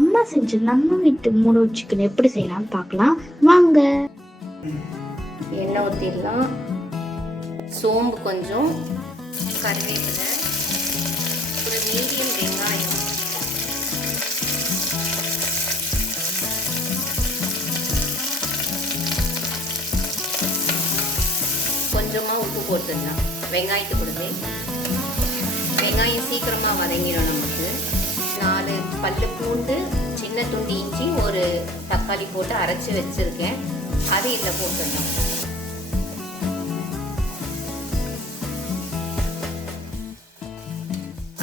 அம்மா செஞ்சு நம்ம வீட்டு மூடோ சிக்கன் எப்படி செய்யலாம்னு பார்க்கலாம் வாங்க. எண்ணெய் ஊற்றிடலாம். சோம்பு கொஞ்சம், கருவேப்பிலை, ஒரு மீடியம் வெங்காயம், கொஞ்சமாக உப்பு போட்டுடலாம். வெங்காயத்து கூடவே வெங்காயம் சீக்கிரமாக வதங்கிடும் நமக்கு. 4 பல்லு பூண்டு, சின்ன துண்டு இஞ்சி, ஒரு தக்காளி போட்டு அரைச்சி வச்சுருக்கேன். அது இதில் போட்டுடலாம்.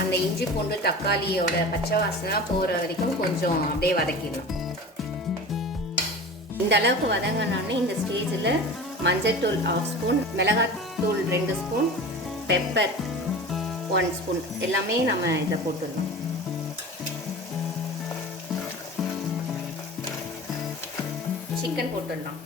அந்த இஞ்சி பூண்டு தக்காளியோட பச்சை வாசனை போகிற வரைக்கும் கொஞ்சம் அப்படியே வதக்கிடலாம். இந்த அளவுக்கு வதங்கினோடனே இந்த ஸ்டேஜில் மஞ்சள்தூள் 1/2 ஸ்பூன், மிளகாத்தூள் 2 ஸ்பூன், பெப்பர் 1 ஸ்பூன் எல்லாமே நம்ம இதில் போட்டுடலாம். சிக்கன் போட்டுடலாம்.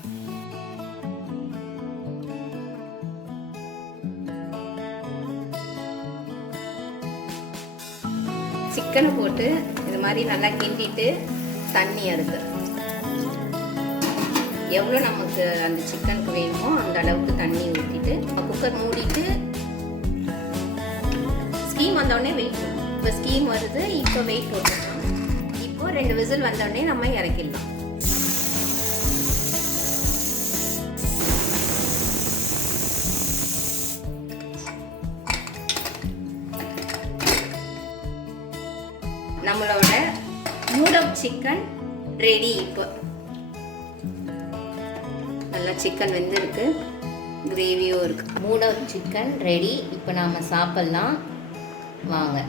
சிக்கனை போட்டு இது மாதிரி நல்லா கிண்டிட்டு தண்ணி அதுக்கு எவ்வளோ நமக்கு அந்த சிக்கனுக்கு வேணுமோ அந்த அளவுக்கு தண்ணி ஊற்றிட்டு குக்கர் மூடிட்டு ஸ்டீம் வந்தோடனே வெயிட் பண்ணணும். இப்போ ஸ்டீம் வருது, இப்போ வெயிட் போட்டுக்கலாம். இப்போ 2 விசில் வந்தோடனே நம்ம இறக்கிடலாம். நம்மளோட மூட் ஆஃப் சிக்கன் ரெடி. இப்போ நல்லா சிக்கன் வெந்திருக்கு, கிரேவியும் இருக்கு. Mood of chicken ready. இப்போ நாம சாப்பிடலாம் வாங்க.